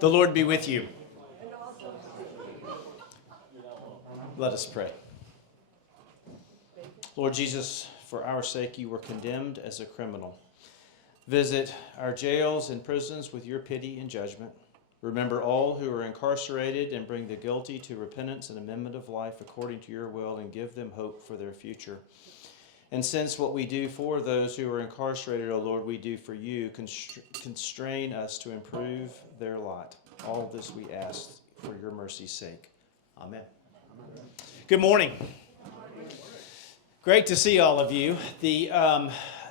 The Lord be with you. Let us pray. Lord Jesus, for our sake you were condemned as a criminal. Visit our jails and prisons with your pity and judgment. Remember all who are incarcerated and bring the guilty to repentance and amendment of life according to your will, and give them hope for their future. And since what we do for those who are incarcerated, O Lord, we do for you, constrain us to improve their lot. All this we ask for your mercy's sake. Amen. Good morning. Great to see all of you.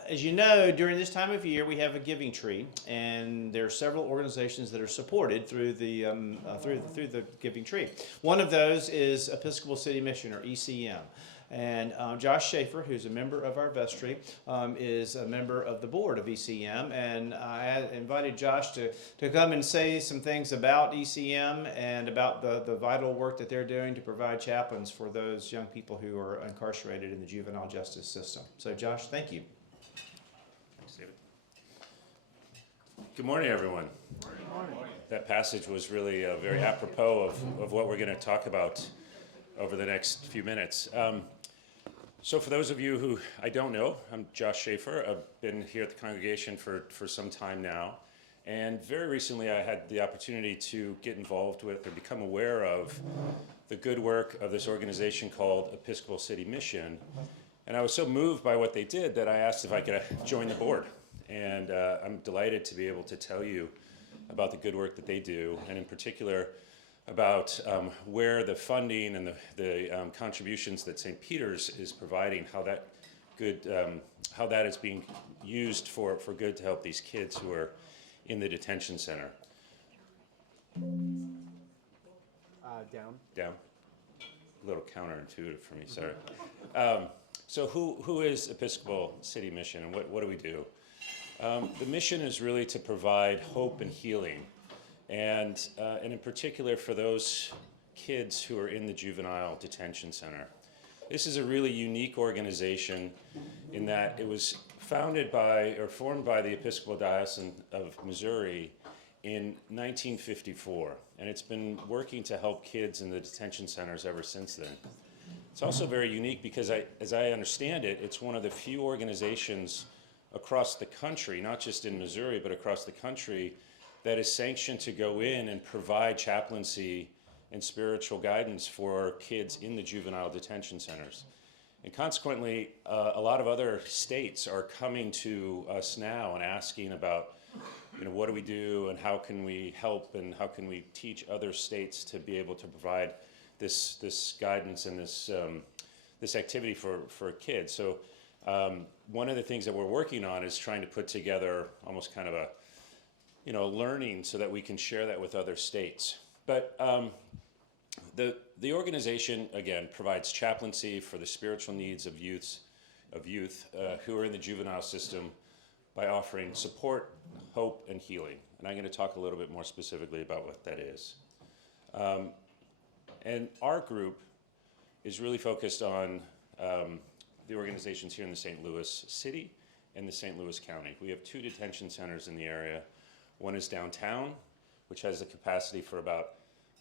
As you know, during this time of year, we have a giving tree, and there are several organizations that are supported through the through the giving tree. One of those is Episcopal City Mission, or ECM. And Josh Schafer, who's a member of our vestry, is a member of the board of ECM. And I invited Josh to come and say some things about ECM and about the vital work that they're doing to provide chaplains for those young people who are incarcerated in the juvenile justice system. So Josh, thank you. Thanks, David. Good morning, everyone. Good morning. That passage was really very apropos of what we're going to talk about over the next few minutes. So for those of you who I don't know, I'm Josh Schafer. I've been here at the congregation for some time now. And very recently I had the opportunity to get involved with or become aware of the good work of this organization called Episcopal City Mission. And I was so moved by what they did that I asked if I could join the board. And I'm delighted to be able to tell you about the good work that they do, and in particular about where the funding and the contributions that St. Peter's is providing, how that is being used for good to help these kids who are in the detention center. Down. Down. A little counterintuitive for me, sorry. So who is Episcopal City Mission, and what do we do? The mission is really to provide hope and healing. And in particular for those kids who are in the juvenile detention center. This is a really unique organization in that it was formed by the Episcopal Diocese of Missouri in 1954. And it's been working to help kids in the detention centers ever since then. It's also very unique because, as I understand it, it's one of the few organizations across the country, not just in Missouri, but across the country, that is sanctioned to go in and provide chaplaincy and spiritual guidance for kids in the juvenile detention centers. And consequently, a lot of other states are coming to us now and asking about, what do we do and how can we help and how can we teach other states to be able to provide this guidance and this activity for kids. So one of the things that we're working on is trying to put together almost kind of a learning so that we can share that with other states. But the organization, again, provides chaplaincy for the spiritual needs of youth who are in the juvenile system by offering support, hope, and healing. And I'm going to talk a little bit more specifically about what that is. And our group is really focused on the organizations here in the St. Louis City and the St. Louis County. We have 2 detention centers in the area. One is downtown, which has the capacity for about,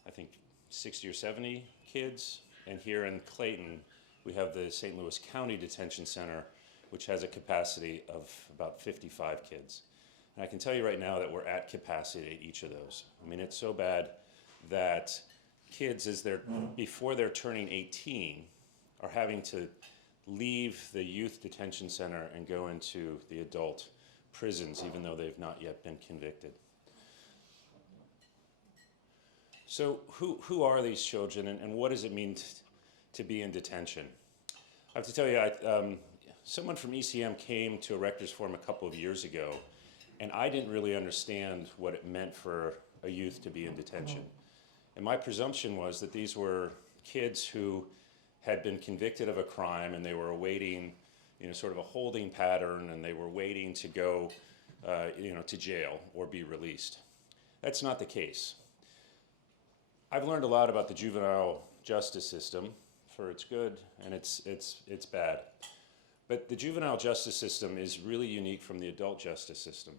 I think, 60 or 70 kids. And here in Clayton, we have the St. Louis County Detention Center, which has a capacity of about 55 kids. And I can tell you right now that we're at capacity at each of those. I mean, it's so bad that kids, before they're turning 18, are having to leave the youth detention center and go into the adult prisons, even though they've not yet been convicted. So who are these children, and what does it mean to be in detention? I have to tell you, someone from ECM came to a Rector's Forum a couple of years ago, and I didn't really understand what it meant for a youth to be in detention. And my presumption was that these were kids who had been convicted of a crime and they were awaiting sort of a holding pattern, and they were waiting to go, to jail or be released. That's not the case. I've learned a lot about the juvenile justice system, for its good and its bad. But the juvenile justice system is really unique from the adult justice system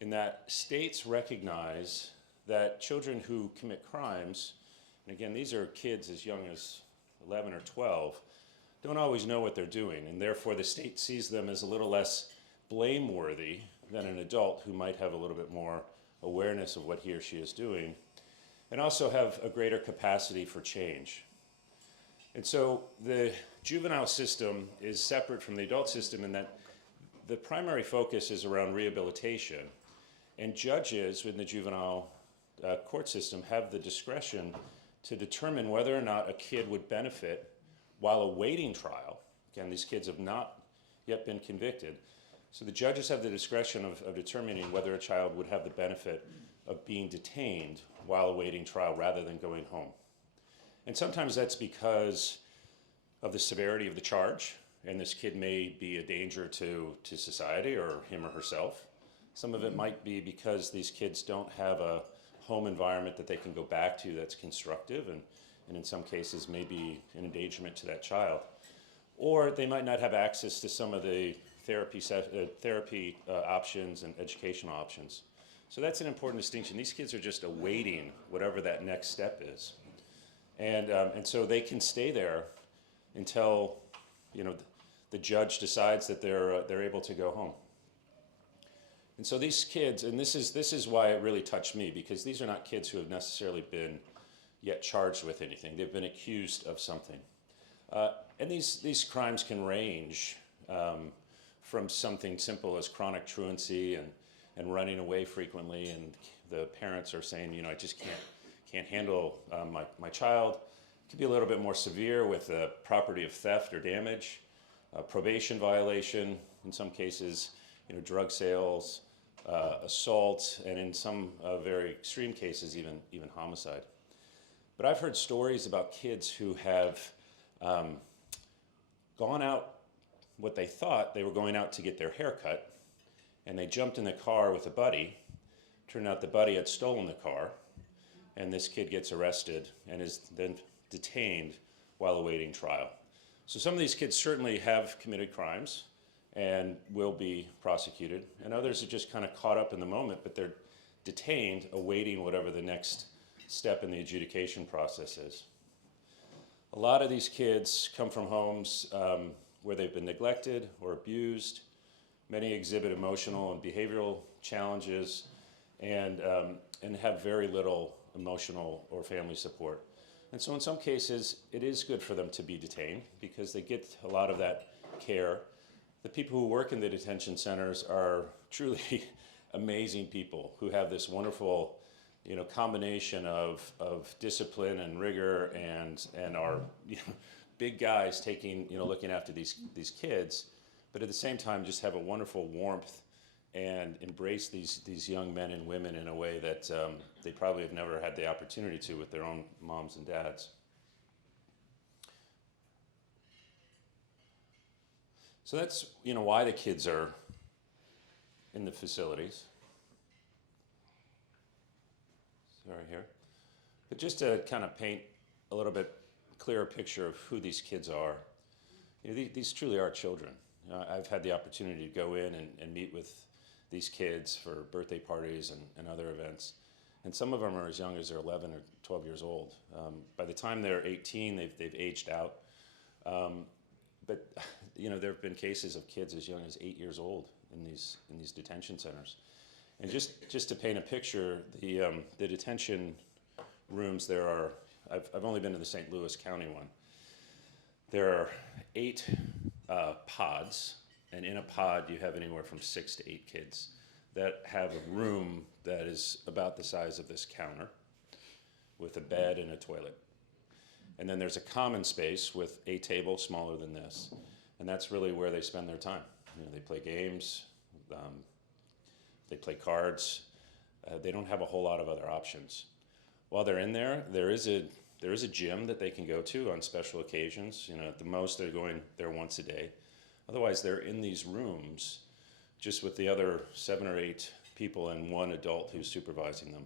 in that states recognize that children who commit crimes, and again, these are kids as young as 11 or 12, don't always know what they're doing, and therefore the state sees them as a little less blameworthy than an adult who might have a little bit more awareness of what he or she is doing, and also have a greater capacity for change. And so the juvenile system is separate from the adult system in that the primary focus is around rehabilitation, and judges in the juvenile court system have the discretion to determine whether or not a kid would benefit while awaiting trial. Again, these kids have not yet been convicted. So the judges have the discretion of determining whether a child would have the benefit of being detained while awaiting trial rather than going home. And sometimes that's because of the severity of the charge, and this kid may be a danger to society or him or herself. Some of it might be because these kids don't have a home environment that they can go back to that's constructive, and in some cases may be an endangerment to that child. Or they might not have access to some of the therapy options and educational options. So that's an important distinction. These kids are just awaiting whatever that next step is. And so they can stay there until, the judge decides that they're able to go home. And so these kids, and this is why it really touched me, because these are not kids who have necessarily been yet charged with anything. They've been accused of something. And these crimes can range from something simple as chronic truancy and running away frequently, and the parents are saying, I just can't handle my child. It could be a little bit more severe with property of theft or damage, probation violation, in some cases, drug sales, assault, and in some very extreme cases, even homicide. But I've heard stories about kids who have gone out what they thought they were going out to get their hair cut, and they jumped in the car with a buddy. Turned out the buddy had stolen the car, and this kid gets arrested and is then detained while awaiting trial. So some of these kids certainly have committed crimes and will be prosecuted, and others are just kind of caught up in the moment, but they're detained awaiting whatever the next step in the adjudication process is. A lot of these kids come from homes where they've been neglected or abused. Many exhibit emotional and behavioral challenges and have very little emotional or family support. And so in some cases, it is good for them to be detained because they get a lot of that care. The people who work in the detention centers are truly amazing people who have this wonderful, combination of discipline and rigor and are, big guys taking, looking after these kids, but at the same time just have a wonderful warmth and embrace these young men and women in a way that they probably have never had the opportunity to with their own moms and dads. So that's, why the kids are in the facilities. Sorry here. But just to kind of paint a little bit clearer picture of who these kids are, these truly are children. I've had the opportunity to go in and meet with these kids for birthday parties and other events. And some of them are as young as they're 11 or 12 years old. By the time they're 18, they've aged out. But there have been cases of kids as young as 8 years old in these detention centers. And just to paint a picture, the detention rooms there are. I've only been to the St. Louis County one. There are 8 pods, and in a pod you have anywhere from 6 to 8 kids that have a room that is about the size of this counter with a bed and a toilet. And then there's a common space with a table smaller than this, and that's really where they spend their time. They play games, they play cards. They don't have a whole lot of other options. While they're in there, there is a gym that they can go to on special occasions. At the most they're going there once a day. Otherwise, they're in these rooms just with the other 7 or 8 people and one adult who's supervising them.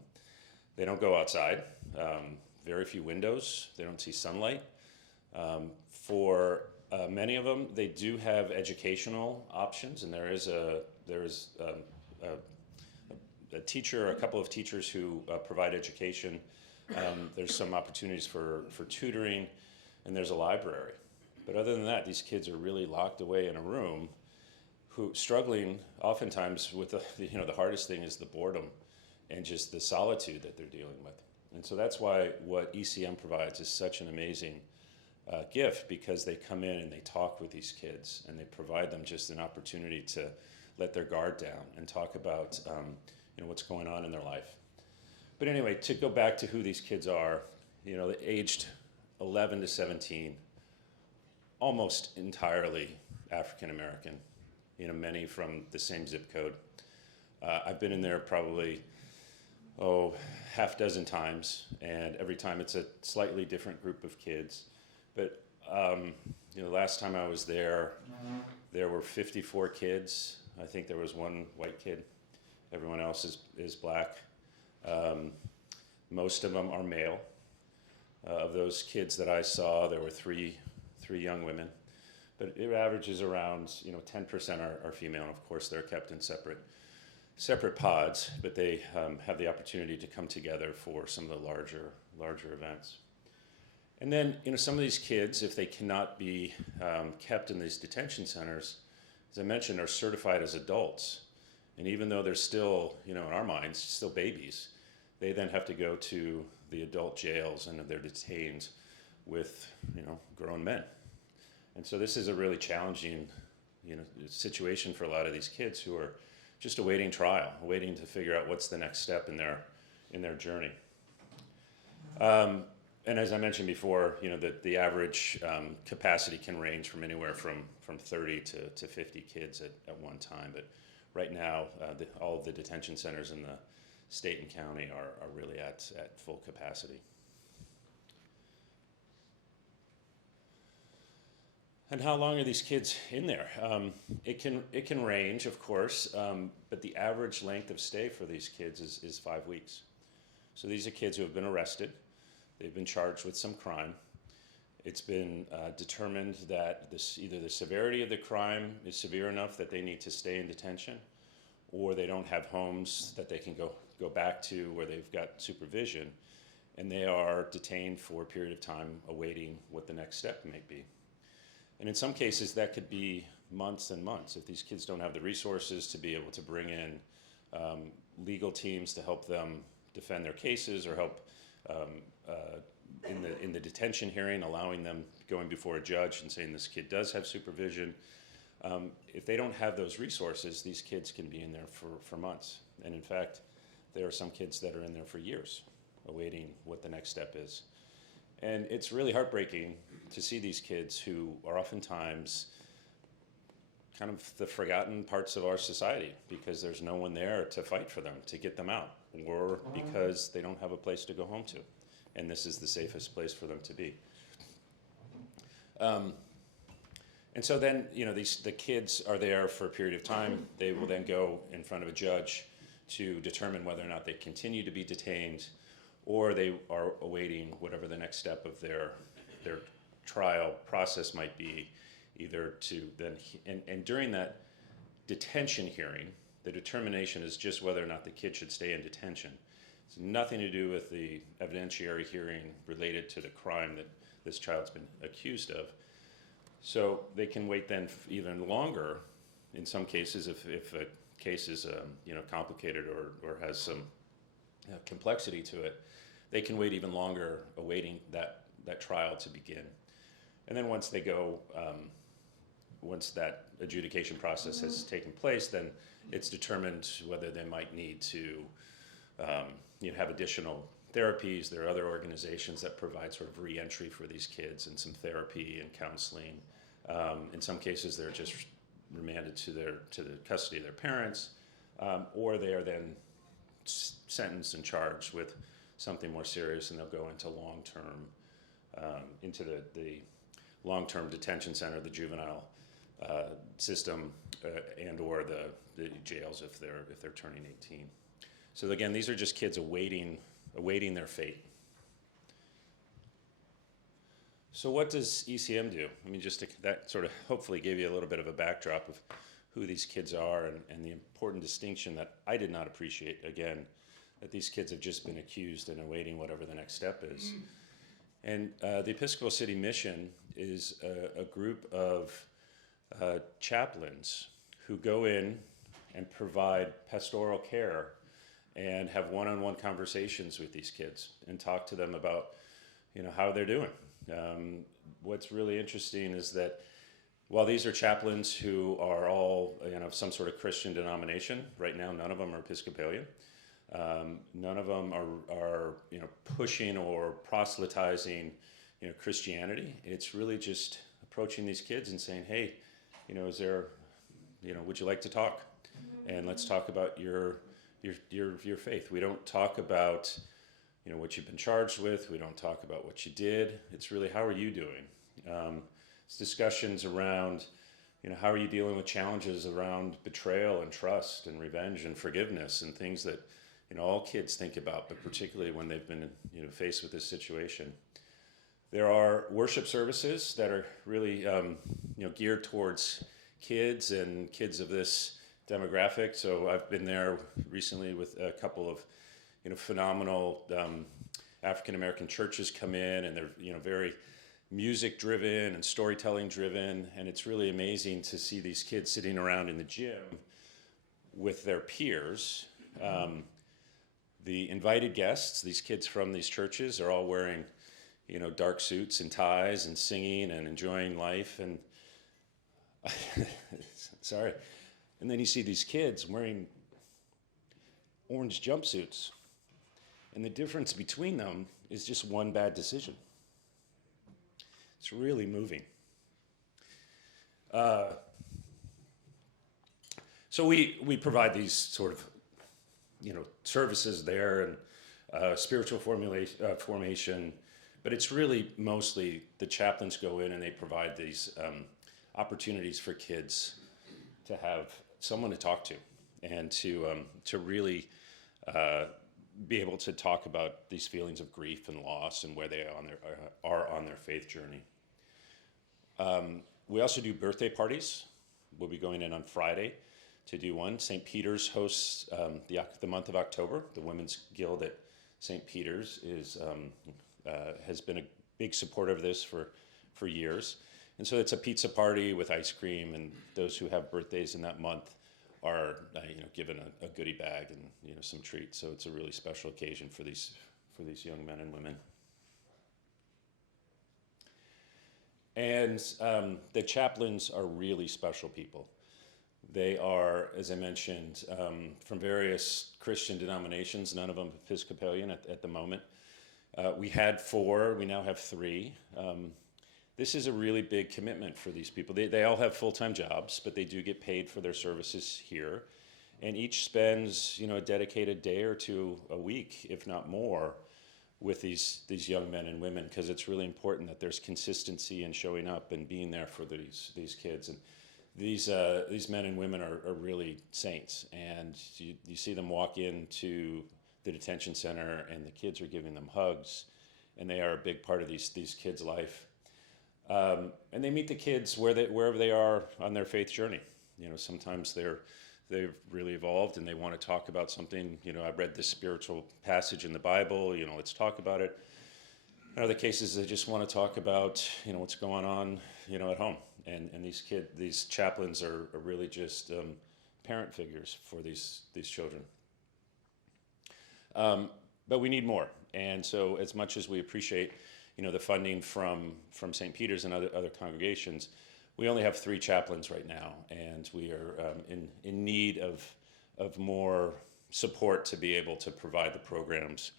They don't go outside. Very few windows. They don't see sunlight. For many of them, they do have educational options, and there is a teacher, a couple of teachers who provide education. There's some opportunities for tutoring, and there's a library. But other than that, these kids are really locked away in a room, who struggling oftentimes with the hardest thing is the boredom and just the solitude that they're dealing with. And so that's why what ECM provides is such an amazing gift, because they come in and they talk with these kids and they provide them just an opportunity to let their guard down and talk about what's going on in their life. But anyway, to go back to who these kids are, aged 11 to 17, almost entirely African American, many from the same zip code. I've been in there probably, half dozen times, and every time it's a slightly different group of kids. But, last time I was there, there were 54 kids. I think there was one white kid. Everyone else is black. Most of them are male. Of those kids that I saw, there were three young women. But it averages around, 10% are female, and of course they're kept in separate pods, but they have the opportunity to come together for some of the larger events. And then, some of these kids, if they cannot be kept in these detention centers, as I mentioned, are certified as adults. And even though they're still, in our minds, still babies, they then have to go to the adult jails and they're detained with, grown men. And so this is a really challenging, situation for a lot of these kids who are just awaiting trial, waiting to figure out what's the next step in their journey. And as I mentioned before, the average capacity can range from anywhere from 30 to 50 kids at one time. But right now, all of the detention centers in the state and county are really at full capacity. And how long are these kids in there? It can range, of course, but the average length of stay for these kids is 5 weeks. So these are kids who have been arrested. They've been charged with some crime. It's been determined that either the severity of the crime is severe enough that they need to stay in detention, or they don't have homes that they can go back to where they've got supervision, and they are detained for a period of time awaiting what the next step may be. And in some cases, that could be months and months. If these kids don't have the resources to be able to bring in legal teams to help them defend their cases, or help in the detention hearing, allowing them going before a judge and saying this kid does have supervision. If they don't have those resources, these kids can be in there for months. And in fact, there are some kids that are in there for years, awaiting what the next step is. And it's really heartbreaking to see these kids who are oftentimes kind of the forgotten parts of our society, because there's no one there to fight for them, to get them out, or because they don't have a place to go home to. And this is the safest place for them to be. And so then, the kids are there for a period of time. They will then go in front of a judge to determine whether or not they continue to be detained, or they are awaiting whatever the next step of their trial process might be, either to then, and during that detention hearing, the determination is just whether or not the kid should stay in detention. It's nothing to do with the evidentiary hearing related to the crime that this child's been accused of. So they can wait then even longer, in some cases, if a case is complicated or has some complexity to it. They can wait even longer awaiting that trial to begin. And then once they go, once that adjudication process has taken place, then it's determined whether they might need to have additional therapies. There are other organizations that provide sort of re-entry for these kids, and some therapy and counseling. In some cases, they're just remanded to the custody of their parents, or they are then sentenced and charged with something more serious, and they'll go into into the long-term detention center, the juvenile system, and or the jails if they're turning 18. So again, these are just kids awaiting their fate. So what does ECM do? I mean, that sort of hopefully gave you a little bit of a backdrop of who these kids are and the important distinction that I did not appreciate, again, that these kids have just been accused and awaiting whatever the next step is. And the Episcopal City Mission is a group of chaplains who go in and provide pastoral care and have one-on-one conversations with these kids and talk to them about, how they're doing. What's really interesting is that while these are chaplains who are all, of some sort of Christian denomination, right now none of them are Episcopalian. None of them are pushing or proselytizing, Christianity. It's really just approaching these kids and saying, hey, is there, would you like to talk? And let's talk about your faith. We don't talk about, what you've been charged with. We don't talk about what you did. It's really, how are you doing? It's discussions around, how are you dealing with challenges around betrayal and trust and revenge and forgiveness and things that, all kids think about, but particularly when they've been, faced with this situation. There are worship services that are really, geared towards kids and kids of this demographic. So I've been there recently with a couple of, phenomenal African American churches come in, and they're, very music driven and storytelling driven, and it's really amazing to see these kids sitting around in the gym with their peers. The invited guests, these kids from these churches, are all wearing, dark suits and ties and singing and enjoying life. And sorry. And then you see these kids wearing orange jumpsuits. And the difference between them is just one bad decision. It's really moving. So we provide these sort of, services there and spiritual formation, but it's really mostly the chaplains go in and they provide these opportunities for kids to have someone to talk to and to really be able to talk about these feelings of grief and loss and where they are on their faith journey. We also do birthday parties. We'll be going in on Friday to do one. St. Peter's hosts the month of October. The Women's Guild at St. Peter's has been a big supporter of this for years. And so it's a pizza party with ice cream, and those who have birthdays in that month are given a goodie bag and some treats. So it's a really special occasion for these young men and women. And the chaplains are really special people. They are, as I mentioned, from various Christian denominations, none of them Episcopalian at the moment. We had 4, we now have 3. This is a really big commitment for these people. They all have full-time jobs, but they do get paid for their services here. And each spends, a dedicated day or two a week, if not more, with these young men and women, because it's really important that there's consistency in showing up and being there for these kids. And these men and women are really saints, and you see them walk into the detention center, and the kids are giving them hugs, and they are a big part of these kids' life. And they meet the kids wherever they are on their faith journey. Sometimes they've really evolved and they want to talk about something. I read this spiritual passage in the Bible. Let's talk about it. In other cases, they just want to talk about what's going on at home. And these chaplains are really just parent figures for these children. But we need more. And so as much as we appreciate the funding from St. Peter's and other congregations, we only have 3 chaplains right now, and we are in need of more support to be able to provide the programs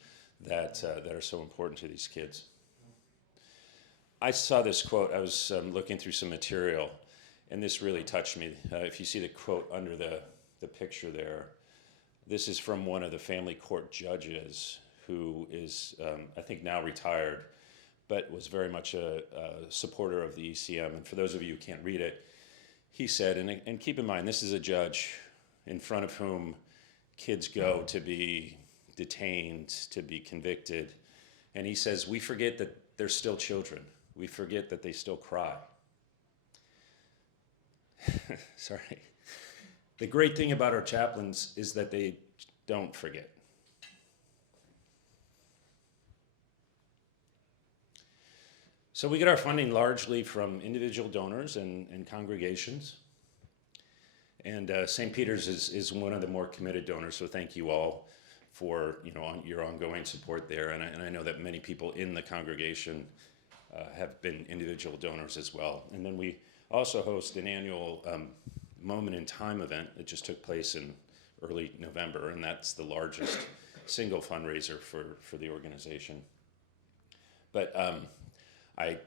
that are so important to these kids. I saw this quote. I was looking through some material, and this really touched me. If you see the quote under the picture there, this is from one of the family court judges who is, I think, now retired, but was very much a supporter of the ECM. And for those of you who can't read it, he said, and keep in mind, this is a judge in front of whom kids go to be detained, to be convicted. And he says, we forget that they're still children. We forget that they still cry. Sorry. The great thing about our chaplains is that they don't forget. So we get our funding largely from individual donors and congregations. And St. Peter's is one of the more committed donors, so thank you all for your ongoing support there. And I know that many people in the congregation have been individual donors as well. And then we also host an annual Moment in Time event that just took place in early November, and that's the largest single fundraiser for the organization. But I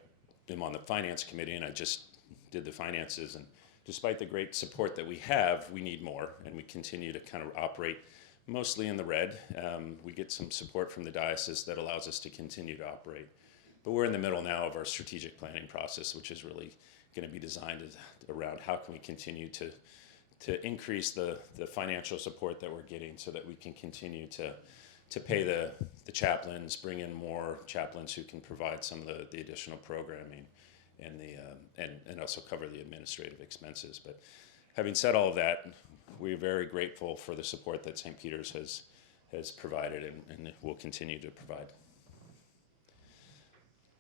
am on the finance committee, and I just did the finances, and despite the great support that we have, we need more, and we continue to kind of operate mostly in the red. We get some support from the diocese that allows us to continue to operate. But we're in the middle now of our strategic planning process, which is really going to be designed around how can we continue to increase the financial support that we're getting so that we can continue to pay the chaplains, bring in more chaplains who can provide some of the additional programming and also cover the administrative expenses. But having said all of that, we're very grateful for the support that St. Peter's has provided and will continue to provide.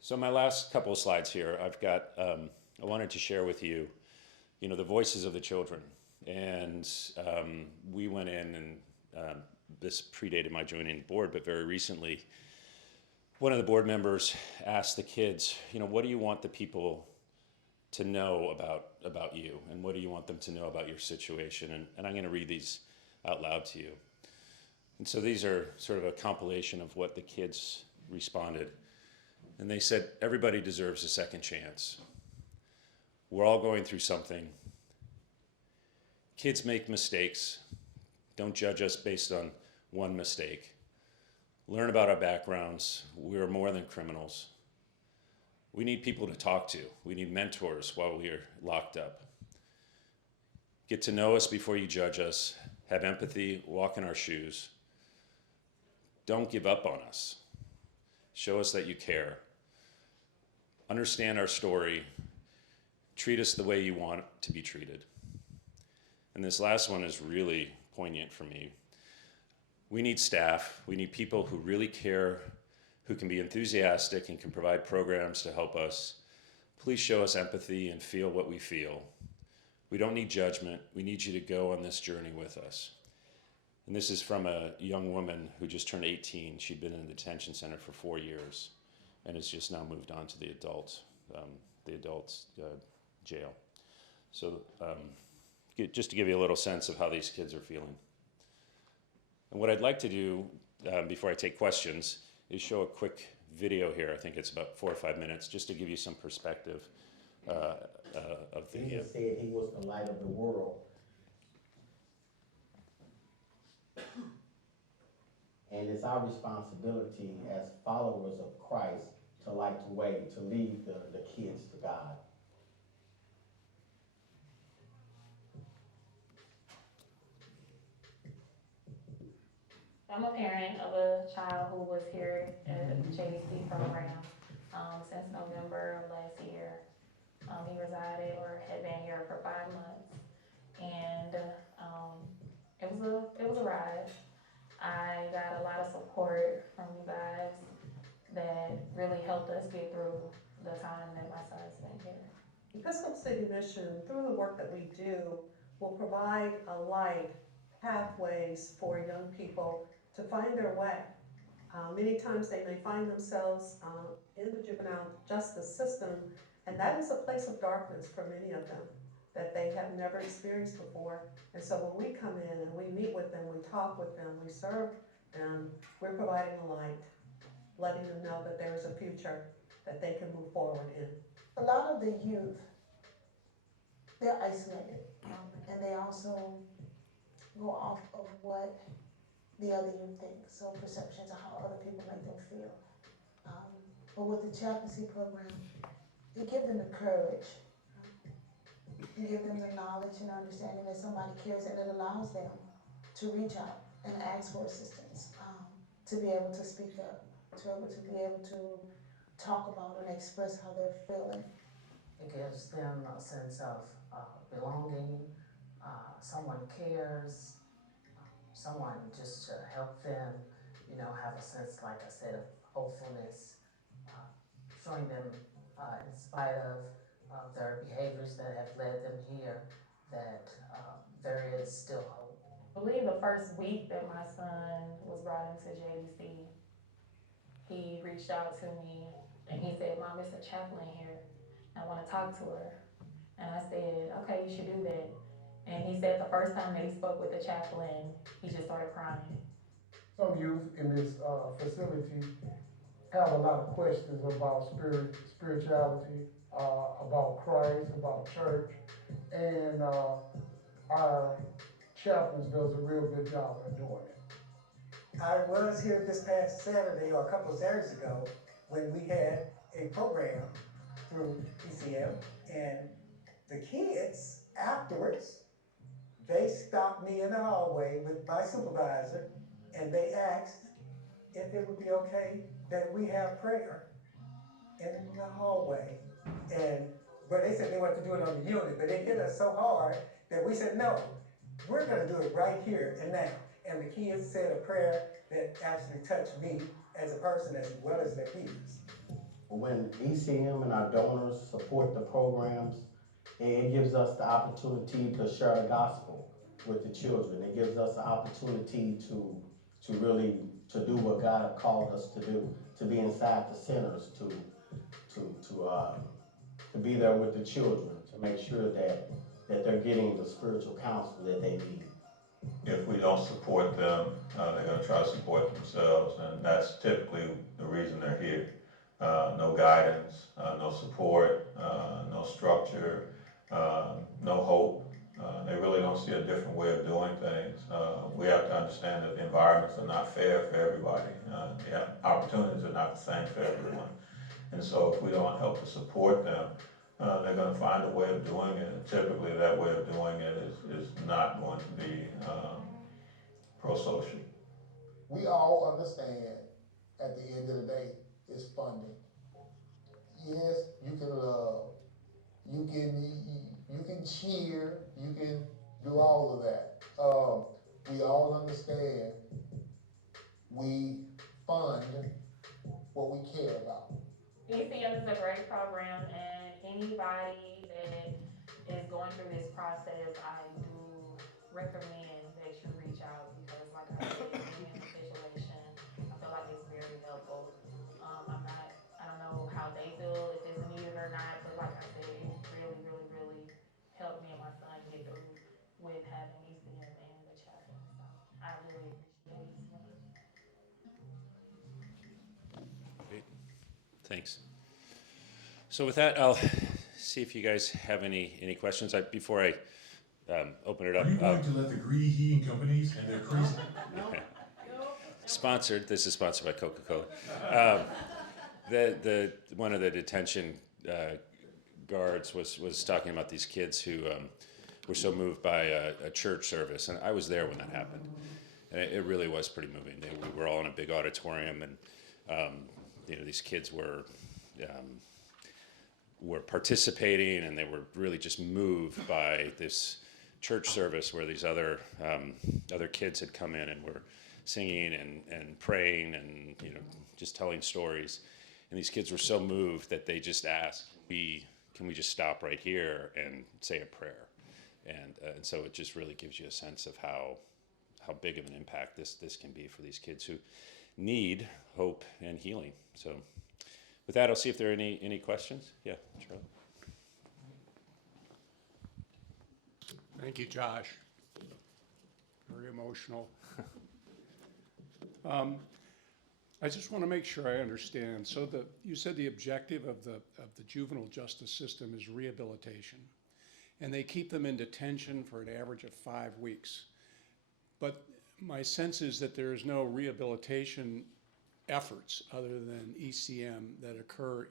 So my last couple of slides here, I wanted to share with you, the voices of the children. And we went in and this predated my joining the board, but very recently, one of the board members asked the kids, what do you want the people to know about you? And what do you want them to know about your situation? And I'm going to read these out loud to you. And so these are sort of a compilation of what the kids responded. And they said, everybody deserves a second chance. We're all going through something. Kids make mistakes. Don't judge us based on one mistake. Learn about our backgrounds. We're more than criminals. We need people to talk to. We need mentors while we are locked up. Get to know us before you judge us. Have empathy. Walk in our shoes. Don't give up on us. Show us that you care. Understand our story. Treat us the way you want to be treated. And this last one is really poignant for me. We need staff. We need people who really care, who can be enthusiastic and can provide programs to help us. Please show us empathy and feel what we feel. We don't need judgment. We need you to go on this journey with us. And this is from a young woman who just turned 18. She'd been in the detention center for 4 years and has just now moved on to the adult jail. So just to give you a little sense of how these kids are feeling. And what I'd like to do before I take questions is show a quick video here. I think it's about 4 or 5 minutes, just to give you some perspective of the. Jesus said he was the light of the world. And it's our responsibility as followers of Christ to light the way, to lead the kids to God. I'm a parent of a child who was here at the JDC program since November of last year. He resided or had been here for 5 months, and it was a ride. I got a lot of support from you guys that really helped us get through the time that my son's been here. Episcopal City Mission, through the work that we do, will provide a light, pathways for young people to find their way. Many times they may find themselves in the juvenile justice system, and that is a place of darkness for many of them that they have never experienced before. And so when we come in and we meet with them, we talk with them, we serve them, we're providing a light, letting them know that there is a future that they can move forward in. A lot of the youth, they're isolated, and they also go off of what the other youth think, so perceptions of how other people make them feel. But with the chaplaincy program, you give them the courage, you give them the knowledge and understanding that somebody cares, and it allows them to reach out and ask for assistance, to be able to speak up, to be able to talk about and express how they're feeling. It gives them a sense of belonging, someone cares, someone just to help them, you know, have a sense, like I said, of hopefulness, showing them in spite of their behaviors that have led them here, that there is still hope. I believe the first week that my son was brought into JDC, he reached out to me and he said, "Mom, it's a chaplain here. I want to talk to her." And I said, "Okay, you should do that." And he said the first time that he spoke with the chaplain, he just started crying. Some youth in this facility have a lot of questions about spirituality, about Christ, about church, and our chaplains does a real good job of doing it. I was here this past Saturday, or a couple of Saturdays ago, when we had a program through ECM, and the kids afterwards, they stopped me in the hallway with my supervisor, and they asked if it would be okay that we have prayer in the hallway. But they said they wanted to do it on the unit, but they hit us so hard that we said, no, we're gonna do it right here and now. And the kids said a prayer that actually touched me as a person as well as their peers. When ECM and our donors support the programs, it gives us the opportunity to share the gospel with the children. It gives us the opportunity to really do what God called us to do, to be inside the centers, to be there with the children, to make sure that they're getting the spiritual counsel that they need. If we don't support them, they're going to try to support themselves, and that's typically the reason they're here. No guidance, no support, no structure, no hope. They really don't see a different way of doing things. We have to understand that the environments are not fair for everybody. The opportunities are not the same for everyone. And so if we don't help to support them, they're going to find a way of doing it. And typically that way of doing it is not going to be pro-social. We all understand at the end of the day, it's funding. Yes, you can love, you can cheer, you can do all of that. We all understand we fund what we care about. ECM is a great program, and anybody that is going through this process, I do recommend that you reach out, because like I said, being in a situation, I feel like it's very helpful. I don't know how they feel, if it's needed or not, but like I said, it really, really, really helped me and my son get through with having ECM and the chaplain. So I really appreciate ECM. Great. Thanks. So with that, I'll see if you guys have any questions. Before I open it up. Are you going to let the greedy heating companies and their crazy... Sponsored. This is sponsored by Coca-Cola. One of the detention guards was talking about these kids who were so moved by a church service, and I was there when that happened, and it really was pretty moving. We were all in a big auditorium, and these kids were participating, and they were really just moved by this church service where these other kids had come in and were singing and praying and just telling stories. And these kids were so moved that they just asked, can we just stop right here and say a prayer? And so it just really gives you a sense of how big of an impact this can be for these kids who need hope and healing. So with that, I'll see if there are any questions. Yeah, Charlie. Thank you, Josh. Very emotional. I just want to make sure I understand. So you said the objective of the juvenile justice system is rehabilitation, and they keep them in detention for an average of 5 weeks. But my sense is that there is no rehabilitation efforts other than ECM that occur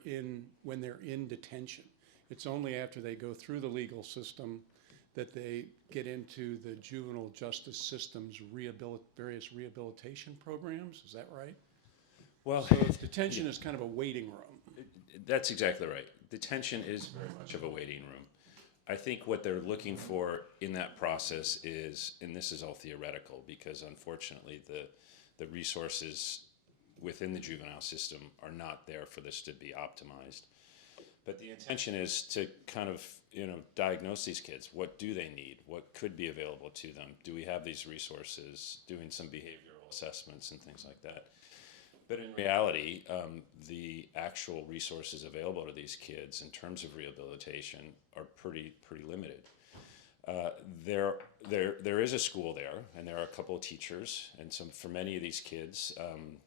when they're in detention. It's only after they go through the legal system that they get into the juvenile justice system's various rehabilitation programs. Is that right? Well, so detention is kind of a waiting room. That's exactly right. Detention is very much of a waiting room. I think what they're looking for in that process is, and this is all theoretical because unfortunately the resources within the juvenile system are not there for this to be optimized. But the intention is to kind of, diagnose these kids. What do they need? What could be available to them? Do we have these resources? Doing some behavioral assessments and things like that. But in reality, the actual resources available to these kids in terms of rehabilitation are pretty limited. There is a school there, and there are a couple of teachers, and for many of these kids,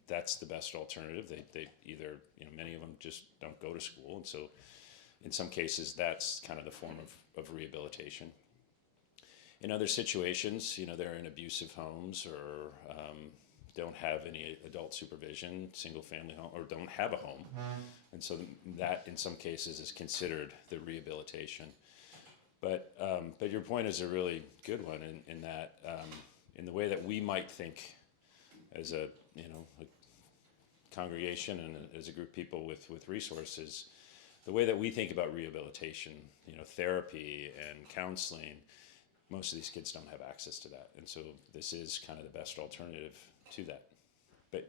that's the best alternative. They either, many of them just don't go to school, and so in some cases that's kind of the form of rehabilitation. In other situations, they're in abusive homes or don't have any adult supervision, single family home, or don't have a home. And so that in some cases is considered the rehabilitation. But your point is a really good one in that, in the way that we might think as a congregation and as a group of people with resources, the way that we think about rehabilitation, therapy and counseling, most of these kids don't have access to that. And so this is kind of the best alternative to that. But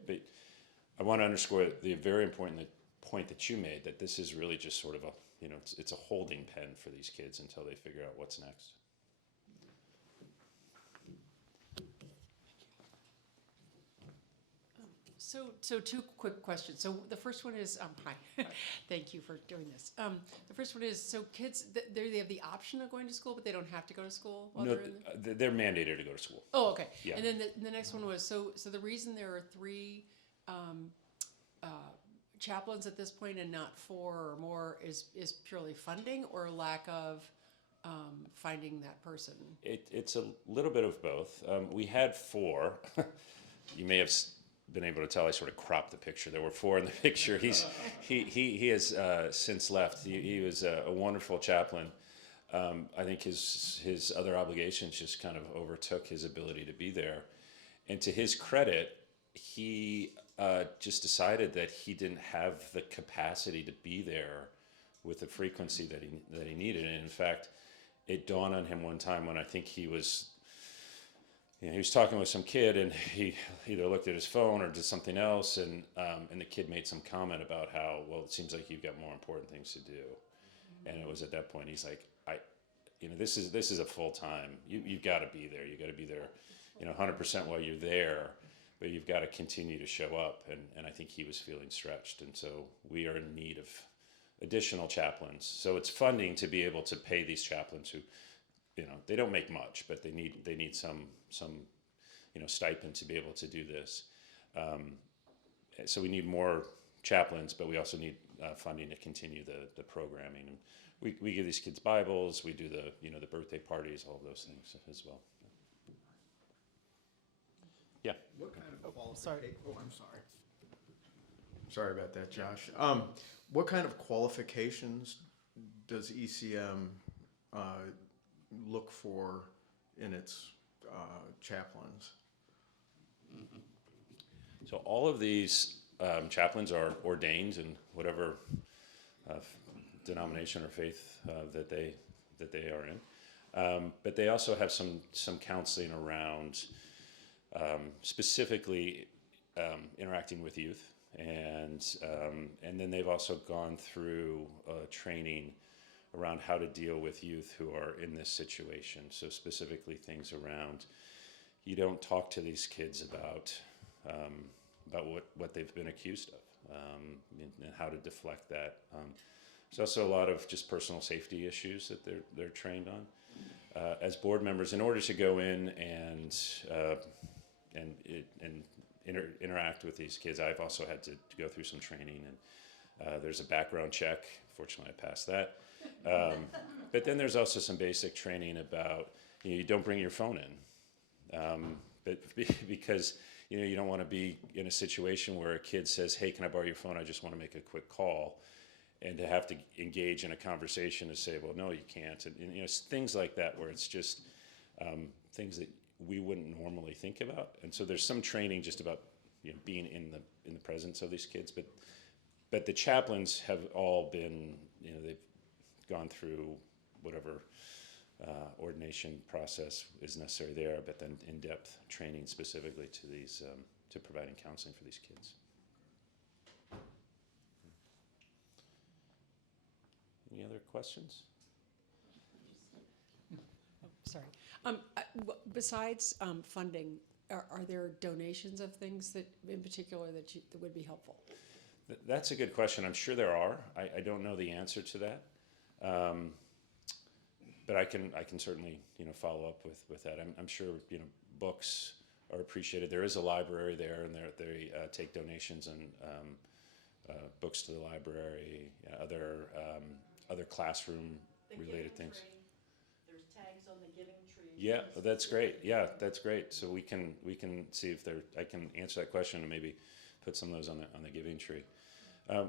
I want to underscore the very important point that you made, that this is really just sort of it's a holding pen for these kids until they figure out what's next. So two quick questions. So the first one is, hi, thank you for doing this. The first one is, so kids, they have the option of going to school, but they don't have to go to school while No, they're in they're mandated to go to school. Oh, okay. Yeah. And then the next one was, so the reason there are 3 chaplains at this point and not 4 or more is purely funding or lack of finding that person? It's a little bit of both. We had 4. You may have been able to tell I sort of cropped the picture. There were 4 in the picture. He has since left. He was a wonderful chaplain. I think his other obligations just kind of overtook his ability to be there. And to his credit, he just decided that he didn't have the capacity to be there with the frequency that he needed. And in fact, it dawned on him one time when I think he was talking with some kid, and he either looked at his phone or did something else, and the kid made some comment about how, well, it seems like you've got more important things to do. And it was at that point he's like, this is a full time. You've got to be there. You got to be there, 100% while you're there, but you've got to continue to show up. And I think he was feeling stretched, and so we are in need of additional chaplains. So it's funding to be able to pay these chaplains who, they don't make much, but they need some stipend to be able to do this. So we need more chaplains, but we also need funding to continue the programming. And we give these kids Bibles. We do the birthday parties, all of those things as well. Yeah. What kind of qualifications? Oh, I'm sorry. Sorry about that, Josh. What kind of qualifications does ECM look for in its chaplains? So all of these chaplains are ordained in whatever denomination or faith that they are in, but they also have some counseling around specifically interacting with youth, and then they've also gone through training around how to deal with youth who are in this situation. So specifically things around, you don't talk to these kids about what they've been accused of, and how to deflect that. There's also a lot of just personal safety issues that they're trained on. As board members, in order to go in and interact with these kids, I've also had to go through some training, and there's a background check. Fortunately, I passed that. But then there's also some basic training about, you don't bring your phone in, but because you don't want to be in a situation where a kid says, "Hey, can I borrow your phone? I just want to make a quick call," and to have to engage in a conversation to say, "Well, no, you can't," and things like that, where it's just things that we wouldn't normally think about. And so there's some training just about being in the presence of these kids, but the chaplains have all been, they've gone through whatever ordination process is necessary there, but then in-depth training specifically to these, to providing counseling for these kids. Any other questions? Sorry. Besides funding, are there donations of things that, in particular, that would be helpful? That's a good question. I'm sure there are. I don't know the answer to that, but I can certainly follow up with that. I'm sure books are appreciated. There is a library there, and they take donations and books to the library, other classroom related things. There's tags on the giving tree. Yeah, that's great. Yeah, that's great. So we can see if I can answer that question and maybe put some of those on the giving tree.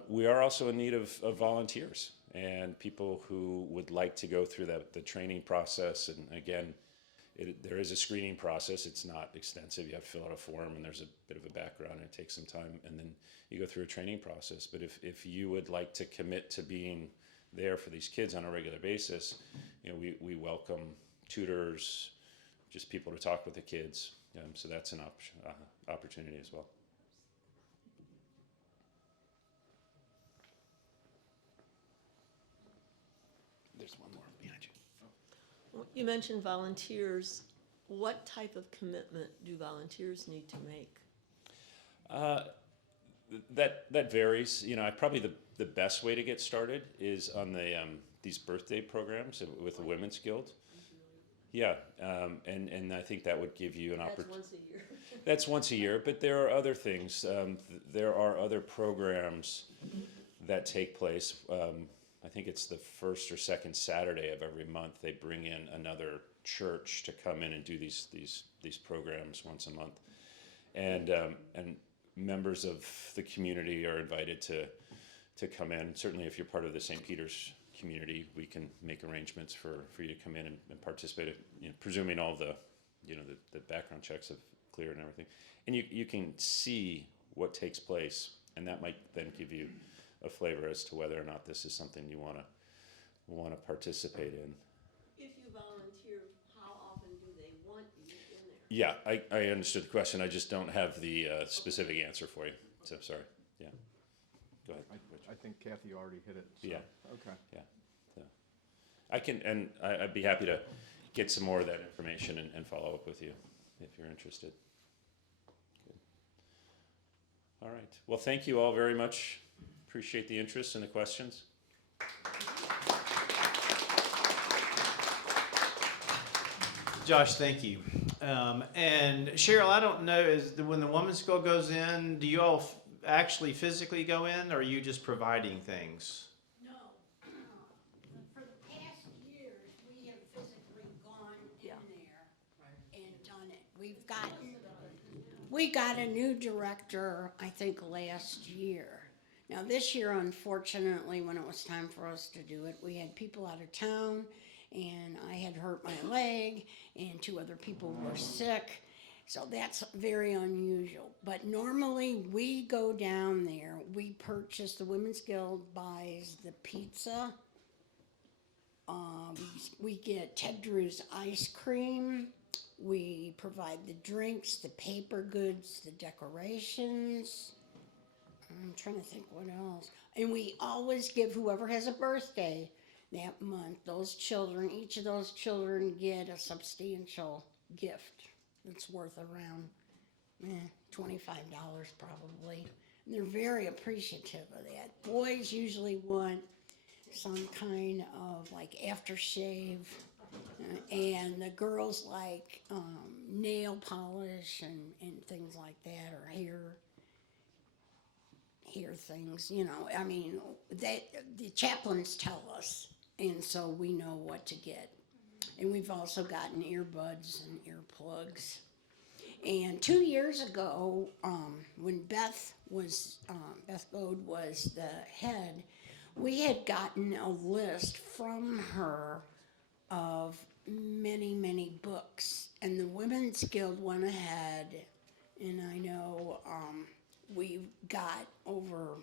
We are also in need of volunteers and people who would like to go through the training process. And again, there is a screening process. It's not extensive. You have to fill out a form, and there's a bit of a background, and it takes some time, and then you go through a training process. But if you would like to commit to being there for these kids on a regular basis, we welcome tutors, just people to talk with the kids. So that's an opportunity as well. There's one more behind you. Well, you mentioned volunteers. What type of commitment do volunteers need to make? That varies. Probably the best way to get started is on these birthday programs with the Women's Guild. Yeah, and I think that would give you an opportunity. That's once a year. That's once a year, but there are other things. There are other programs that take place. I think it's the first or second Saturday of every month. They bring in another church to come in and do these programs once a month, and members of the community are invited to come in. Certainly, if you're part of the St. Peter's community, we can make arrangements for you to come in and participate. Presuming all the background checks have cleared and everything, and you can see what takes place, and that might then give you a flavor as to whether or not this is something you want to participate in. If you volunteer, how often do they want you in there? Yeah, I understood the question. I just don't have the specific answer for you. So sorry. Yeah. Go ahead. I think Kathy already hit it. So. Yeah. Okay. Yeah. So I can, and I'd be happy to get some more of that information and follow up with you if you're interested. Good. All right. Well, thank you all very much. Appreciate the interest and the questions. Josh, thank you. And Cheryl, I don't know, when the Women's School goes in, do you all actually physically go in, or are you just providing things? No. For the past years, we have physically gone in there and done it. We got a new director, I think, last year. Now, this year, unfortunately, when it was time for us to do it, we had people out of town, and I had hurt my leg, and 2 other people were sick. So that's very unusual. But normally, we go down there. We purchase, the Women's Guild buys the pizza. We get Ted Drew's ice cream. We provide the drinks, the paper goods, the decorations. I'm trying to think what else. And we always give whoever has a birthday that month, each of those children get a substantial gift that's worth around $25 probably. And they're very appreciative of that. Boys usually want some kind of like aftershave, and the girls like nail polish and things like that, or hair things, I mean, the chaplains tell us, and so we know what to get. And we've also gotten earbuds and earplugs. And 2 years ago, when Beth Bode was the head, we had gotten a list from her of many, many books. And the Women's Guild went ahead, and I know we got over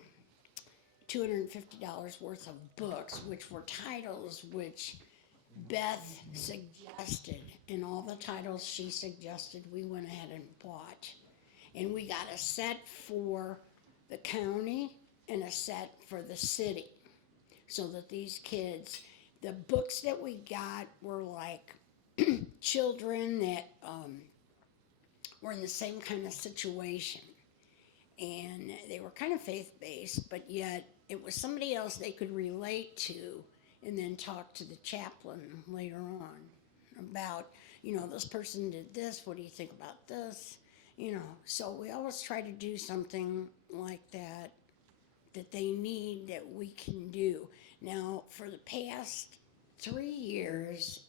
$250 worth of books, which were titles which Beth suggested, and all the titles she suggested, we went ahead and bought. And we got a set for the county and a set for the city, so that these kids, the books that we got were like children that were in the same kind of situation. And they were kind of faith-based, but yet it was somebody else they could relate to, and then talk to the chaplain later on about, this person did this, what do you think about this? So we always try to do something like that they need, that we can do. Now, for the past 3 years,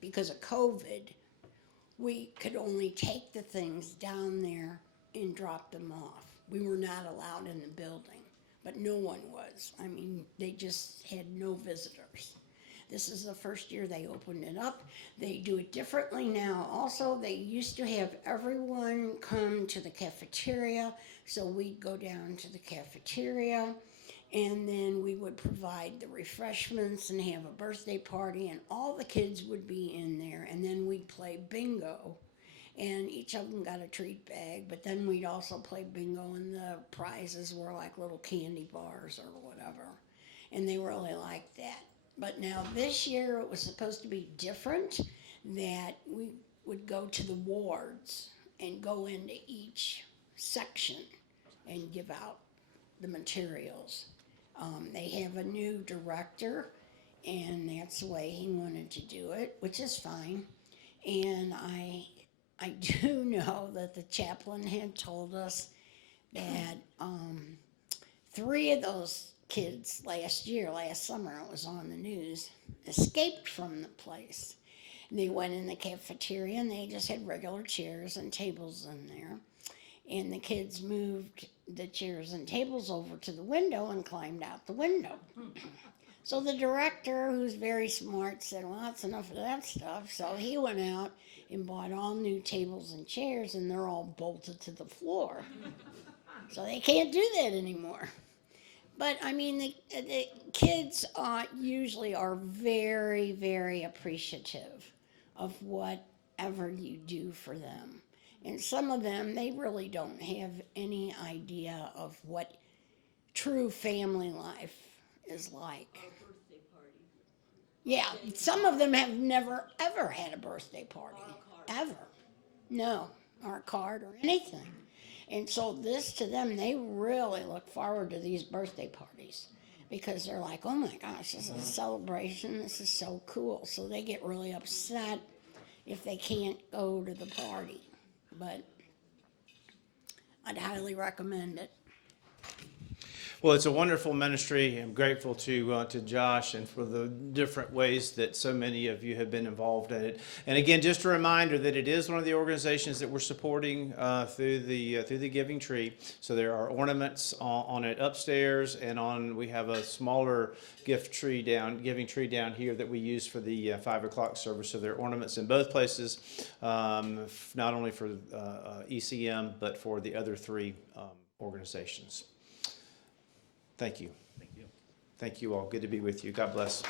because of COVID, we could only take the things down there and drop them off. We were not allowed in the building, but no one was. I mean, they just had no visitors. This is the first year they opened it up. They do it differently now. Also, they used to have everyone come to the cafeteria, so we'd go down to the cafeteria, and then we would provide the refreshments and have a birthday party, and all the kids would be in there, and then we'd play bingo, and each of them got a treat bag, but then we'd also play bingo, and the prizes were like little candy bars or whatever, and they really liked that. But now this year it was supposed to be different, that we would go to the wards and go into each section and give out the materials. They have a new director, and that's the way he wanted to do it, which is fine. And I do know that the chaplain had told us that 3 of those kids last summer, it was on the news, escaped from the place. They went in the cafeteria, and they just had regular chairs and tables in there. And the kids moved the chairs and tables over to the window and climbed out the window. So the director, who's very smart, said, well, that's enough of that stuff. So he went out and bought all new tables and chairs, and they're all bolted to the floor. So they can't do that anymore. But, I mean, the kids usually are very, very appreciative of whatever you do for them. And some of them, they really don't have any idea of what true family life is like. A birthday party. Yeah, some of them have never, ever had a birthday party. Ever. No, or a card or anything. And so this, to them, they really look forward to these birthday parties, because they're like, oh my gosh, this is a celebration, this is so cool. So they get really upset if they can't go to the party. But I'd highly recommend it. Well, it's a wonderful ministry. I'm grateful to Josh and for the different ways that so many of you have been involved in it. And again, just a reminder that it is one of the organizations that we're supporting through the Giving Tree. So there are ornaments on it upstairs, and we have a smaller giving tree down here that we use for the 5 o'clock service. So there are ornaments in both places, not only for ECM but for the other 3 organizations. Thank you. Thank you all. Good to be with you. God bless.